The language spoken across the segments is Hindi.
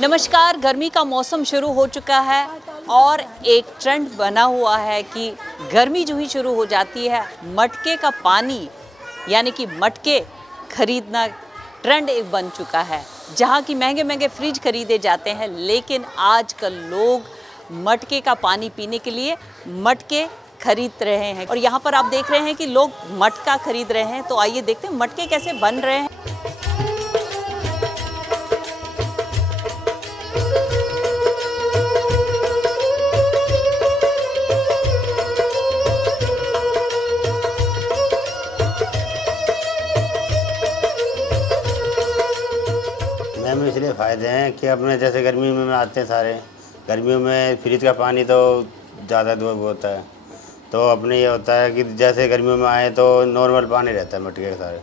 नमस्कार। गर्मी का मौसम शुरू हो चुका है और एक ट्रेंड बना हुआ है कि गर्मी जो ही शुरू हो जाती है मटके का पानी यानी कि मटके खरीदना ट्रेंड एक बन चुका है। जहाँ की महंगे महंगे फ्रिज खरीदे जाते हैं, लेकिन आजकल लोग मटके का पानी पीने के लिए मटके खरीद रहे हैं। और यहाँ पर आप देख रहे हैं कि लोग मटका खरीद रहे हैं। तो आइए देखते हैं मटके कैसे बन रहे हैं। मैम इसलिए फ़ायदे हैं कि अपने जैसे गर्मी में आते हैं सारे, गर्मियों में फ्रिज का पानी तो ज़्यादा वो होता है, तो अपने ये होता है कि जैसे गर्मियों में आए तो नॉर्मल पानी रहता है मटके के सारे,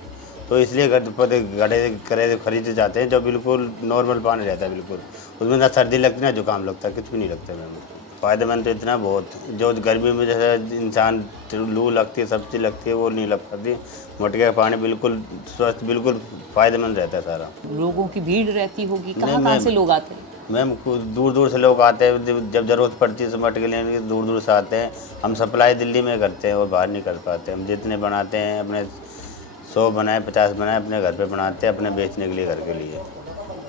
तो इसलिए घड़े करे खरीदे जाते हैं जो बिल्कुल नॉर्मल पानी रहता है बिल्कुल। उसमें ना सर्दी लगती ना जुकाम लगता है, कुछ भी नहीं लगता मैम। फ़ायदेमंद तो इतना बहुत, जो गर्मी में जैसे इंसान लू लगती है, सब चीज़ लगती है, वो नहीं लग पाती। मटके का पानी बिल्कुल स्वस्थ, बिल्कुल फ़ायदेमंद रहता है सारा। लोगों की भीड़ रहती होगी, कहाँ से लोग आते हैं? मैम दूर दूर से लोग आते हैं, जब ज़रूरत पड़ती है तो मटके लेने के दूर दूर से आते हैं। हम सप्लाई दिल्ली में करते हैं और बाहर नहीं कर पाते। हम जितने बनाते हैं अपने 100 बनाए 50 बनाए अपने घर पे बनाते हैं, अपने बेचने के लिए, घर के लिए।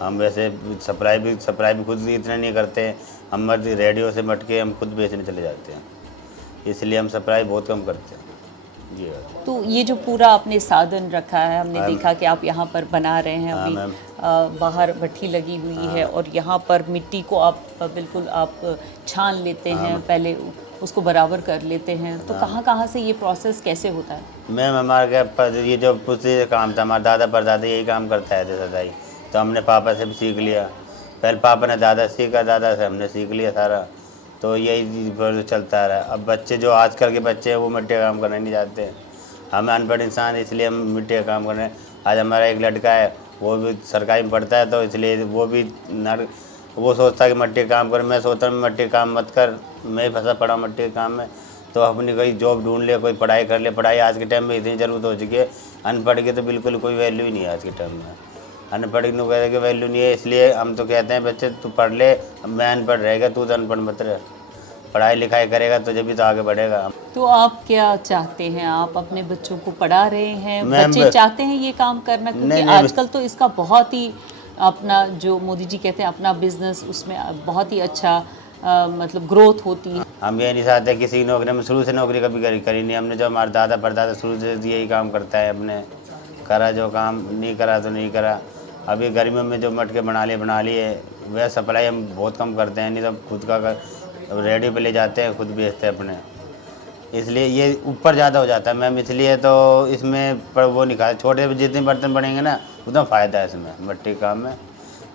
हम वैसे सप्लाई भी खुद इतना नहीं करते। हम रेडियो से मटके हम खुद बेचने चले जाते हैं, इसलिए हम सप्लाई बहुत कम करते हैं। जी। तो ये जो पूरा आपने साधन रखा है, हमने देखा कि आप यहाँ पर बना रहे हैं अभी। बाहर भट्ठी लगी हुई है और यहाँ पर मिट्टी को आप बिल्कुल आप छान लेते हैं, पहले उसको बराबर कर लेते हैं। तो कहाँ से ये प्रोसेस कैसे होता है? मैम हमारे ये जो पुष्टि काम था, हमारा दादा परदादा यही काम करता है सदाई, तो हमने पापा से भी सीख लिया। पहले पापा ने दादा सीखा, दादा से हमने सीख लिया सारा, तो यही चलता रहा। अब बच्चे जो आजकल के बच्चे हैं वो मिट्टी का काम करना नहीं चाहते। हम अनपढ़ इंसान, इसलिए हम मिट्टी का काम कर रहे हैं। आज हमारा एक लड़का है, वो भी सरकारी में पढ़ता है, तो इसलिए वो सोचता है कि मिट्टी का काम कर। मैं सोचता हूँ मिट्टी का काम मत कर, मैं फंसा पड़ा मिट्टी के काम में। तो अपनी कोई जॉब ढूंढ ले, कोई पढ़ाई कर ले। पढ़ाई आज के टाइम में इतनी ज़रूरत हो चुकी है, अनपढ़ की तो बिल्कुल कोई वैल्यू ही नहीं है आज के टाइम में। अनपढ़ की वैल्यू नहीं है, इसलिए हम तो कहते हैं बच्चे तू पढ़ ले, मैं अनपढ़ रहेगा, तू तो अनपढ़ मत रहे। पढ़ाई लिखाई करेगा तो जब भी तो आगे बढ़ेगा। तो आप क्या चाहते हैं? आप अपने बच्चों को पढ़ा रहे हैं, बच्चे चाहते हैं ये काम करना? क्योंकि आजकल तो इसका बहुत ही अपना, जो मोदी जी कहते हैं अपना बिजनेस, उसमें बहुत ही अच्छा मतलब ग्रोथ होती है। हम ये नहीं चाहते किसी की नौकरी में, शुरू से नौकरी कभी करी नहीं हमने। जो हमारा दादा परदादा शुरू से यही काम करता है, अपने करा, जो काम नहीं करा तो नहीं करा। अभी गर्मियों में जो मटके बना लिए वह सप्लाई हम बहुत कम करते हैं, नहीं तो खुद का रेडी पे ले जाते हैं, खुद बेचते हैं अपने। इसलिए ये ऊपर ज़्यादा हो जाता है मैम, इसलिए तो इसमें पर वो नहीं खा। छोटे जितने बर्तन बनेंगे ना उतना फ़ायदा है इसमें मट्टी के काम में।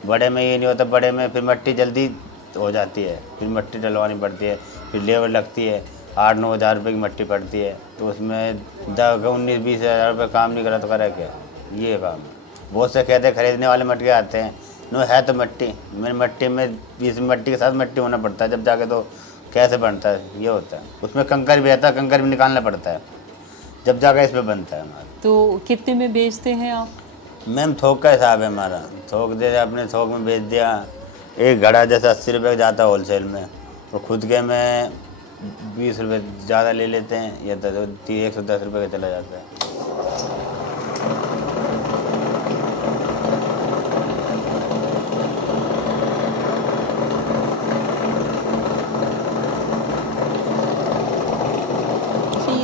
बड़े में ये नहीं होता, बड़े में फिर मट्टी जल्दी हो जाती है, फिर मट्टी डलवानी पड़ती है, फिर लेबर लगती है, 8-9 हज़ार रुपये की मट्टी पड़ती है। तो उसमें 19-20 हज़ार रुपये काम नहीं करा तो करा क्या? ये काम है। बहुत से कहते हैं खरीदने वाले मटके आते हैं, नो है तो मट्टी, मेरी मट्टी में इस मट्टी के साथ मट्टी होना पड़ता है, जब जाके तो कैसे बनता है, ये होता है। उसमें कंकर भी आता है, कंकर भी निकालना पड़ता है, जब जाकर इस पर बनता है हमारा। तो कितने में बेचते हैं आप? मैम थोक का हिसाब है हमारा, थोक दे अपने थोक में बेच दिया। एक घड़ा जैसे 80 रुपये का जाता है होलसेल में, तो खुद के में 20 रुपये ज़्यादा ले लेते हैं, या 110 रुपये का चला जाता है।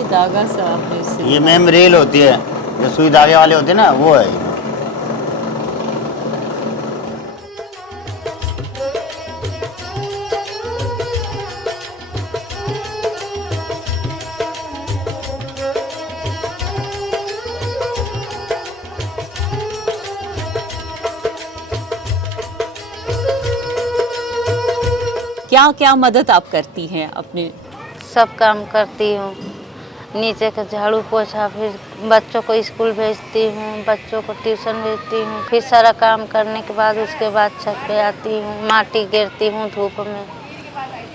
धागा सा आपने, ये मैम रेल होती है, जो सुई धागे वाले होते हैं ना, वो है। क्या क्या मदद आप करती हैं अपने? सब काम करती हूँ, नीचे का झाड़ू पोछा, फिर बच्चों को स्कूल भेजती हूँ, बच्चों को ट्यूशन भेजती हूँ। फिर सारा काम करने के बाद उसके बाद छत पे आती हूँ, माटी गिरती हूँ, धूप में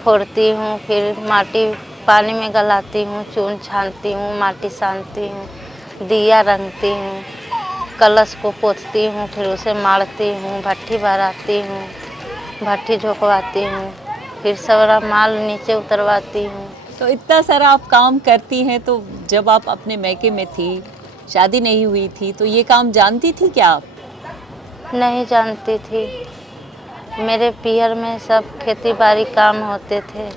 फोड़ती हूँ, फिर माटी पानी में गलाती हूँ, चून छानती हूँ, माटी सानती हूँ, दिया रंगती हूँ, कलश को पोंछती हूँ, फिर उसे मारती हूँ, भट्ठी भराती हूँ, भट्ठी झोंकवाती हूँ, फिर सारा माल नीचे उतरवाती हूँ। तो इतना सारा आप काम करती हैं, तो जब आप अपने मैके में थी, शादी नहीं हुई थी, तो ये काम जानती थी क्या आप? नहीं जानती थी। मेरे पियर में सब खेती बाड़ी काम होते थे,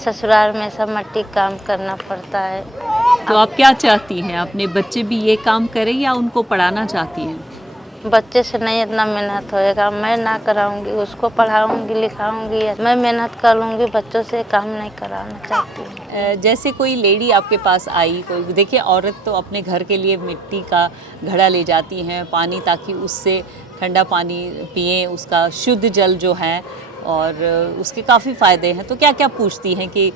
ससुराल में सब मट्टी काम करना पड़ता है। तो आप क्या चाहती हैं, अपने बच्चे भी ये काम करें या उनको पढ़ाना चाहती हैं? बच्चे से नहीं इतना मेहनत होएगा, मैं ना कराऊंगी, उसको पढ़ाऊंगी लिखाऊंगी, मैं मेहनत कर लूँगी, बच्चों से काम नहीं कराना चाहती हूँ। जैसे कोई लेडी आपके पास आई, कोई देखिए औरत तो अपने घर के लिए मिट्टी का घड़ा ले जाती हैं पानी, ताकि उससे ठंडा पानी पिएं, उसका शुद्ध जल जो है, और उसके काफ़ी फ़ायदे हैं। तो क्या क्या पूछती हैं कि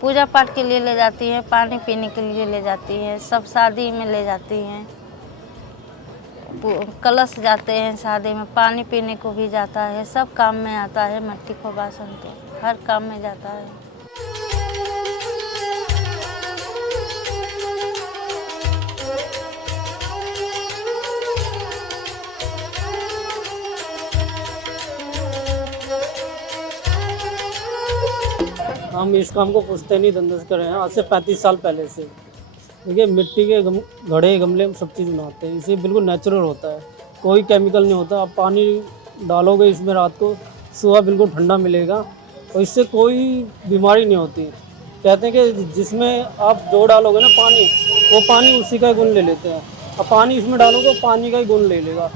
पूजा पाठ के लिए ले जाती हैं, पानी पीने के लिए ले जाती हैं, सब शादी में ले जाती हैं, कलश जाते हैं शादी में, पानी पीने को भी जाता है, सब काम में आता है। मिट्टी को बासन तो हर काम में जाता है। हम इस काम को पुश्तैनी धंधे से कर रहे हैं आज से 35 साल पहले से। देखिए मिट्टी के घड़े गमले में सब चीज़ बनाते हैं, इसे बिल्कुल नेचुरल होता है, कोई केमिकल नहीं होता। आप पानी डालोगे इसमें रात को, सुबह बिल्कुल ठंडा मिलेगा और इससे कोई बीमारी नहीं होती। कहते हैं कि जिसमें आप जो डालोगे ना पानी, वो पानी उसी का गुण ले लेते हैं, और पानी इसमें डालोगे वो पानी का ही गुण ले लेगा।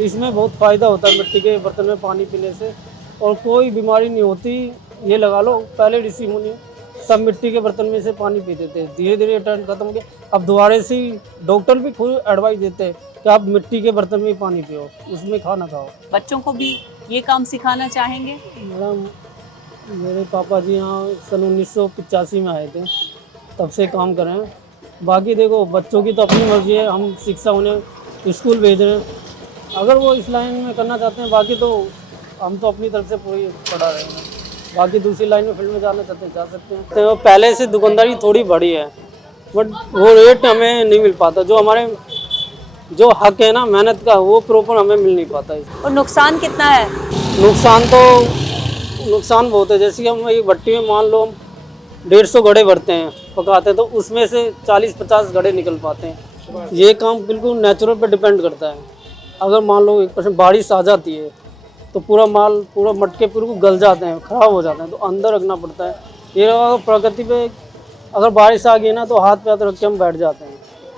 इसमें बहुत फ़ायदा होता है मिट्टी के बर्तन में पानी पीने से, और कोई बीमारी नहीं होती। ये लगा लो, पहले ऋषि मुनि सब मिट्टी के बर्तन में से पानी पीते थे, धीरे धीरे ट्रेंड खत्म हो गया। अब दोबारा से डॉक्टर भी खुद एडवाइस देते हैं कि आप मिट्टी के बर्तन में ही पानी पियो, उसमें खाना खाओ। बच्चों को भी ये काम सिखाना चाहेंगे? मैडम मेरे पापा जी यहाँ सन 1985 में आए थे, तब से काम कर रहे हैं। बाकी देखो बच्चों की तो अपनी मर्जी है, हम शिक्षा उन्हें स्कूल भेज रहे हैं, अगर वो इस लाइन में करना चाहते हैं। बाकी तो हम तो अपनी तरफ से पूरी पढ़ा रहे हैं, बाकी दूसरी लाइन में फील्ड में जाना चाहते हैं जा सकते हैं। तो पहले से दुकानदारी थोड़ी बढ़ी है, बट वो रेट हमें नहीं मिल पाता, जो हमारे जो हक है ना मेहनत का, वो प्रॉपर हमें मिल नहीं पाता। और नुकसान कितना है? नुकसान बहुत है। जैसे कि हम एक भट्टी में मान लो हम 150 घड़े भरते हैं, पकाते हैं, तो उसमें से 40-50 घड़े निकल पाते हैं। ये काम बिल्कुल नेचुरल पर डिपेंड करता है। अगर मान लो 1% बारिश आ जाती है तो पूरा माल, पूरा मटके पूरे गल जाते हैं, ख़राब हो जाते हैं, तो अंदर रखना पड़ता है। ये प्रकृति पे अगर बारिश आ गई ना तो हाथ पे हाथ रख के हम बैठ जाते हैं।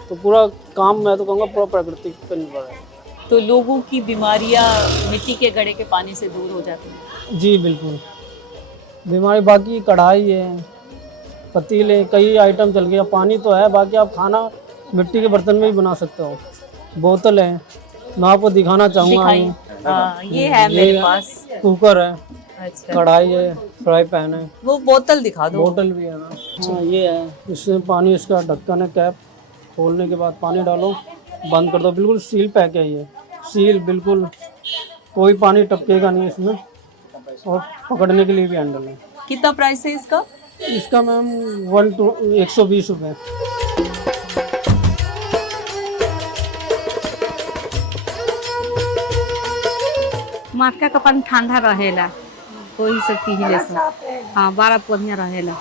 तो पूरा काम मैं तो कहूँगा पूरा प्रकृति पर निर्भर है। तो लोगों की बीमारियां मिट्टी के घड़े के पानी से दूर हो जाती हैं? जी बिल्कुल, बीमारी बाकी कढ़ाई है, पतीले, कई आइटम चल गया। पानी तो है, बाकी आप खाना मिट्टी के बर्तन में भी बना सकते हो। बोतल है, मैं आपको दिखाना चाहूँगा। ये है मेरे पास। कुकर है, अच्छा, कढ़ाई है, फ्राई पैन है, वो बोतल दिखा दो। बोतल भी है ना। हाँ ये है, इसमें पानी, इसका ढक्कन है, कैप खोलने के बाद पानी डालो, बंद कर दो, बिल्कुल सील पैक है। ये सील बिल्कुल, कोई पानी टपकेगा नहीं इसमें, और पकड़ने के लिए भी हैंडल है। कितना प्राइस है इसका? इसका मैम 120 रुपये। मटका का पानी ठंडा रहेला, वही से पी ले सब। हाँ, बड़ा बढ़िया रहेला।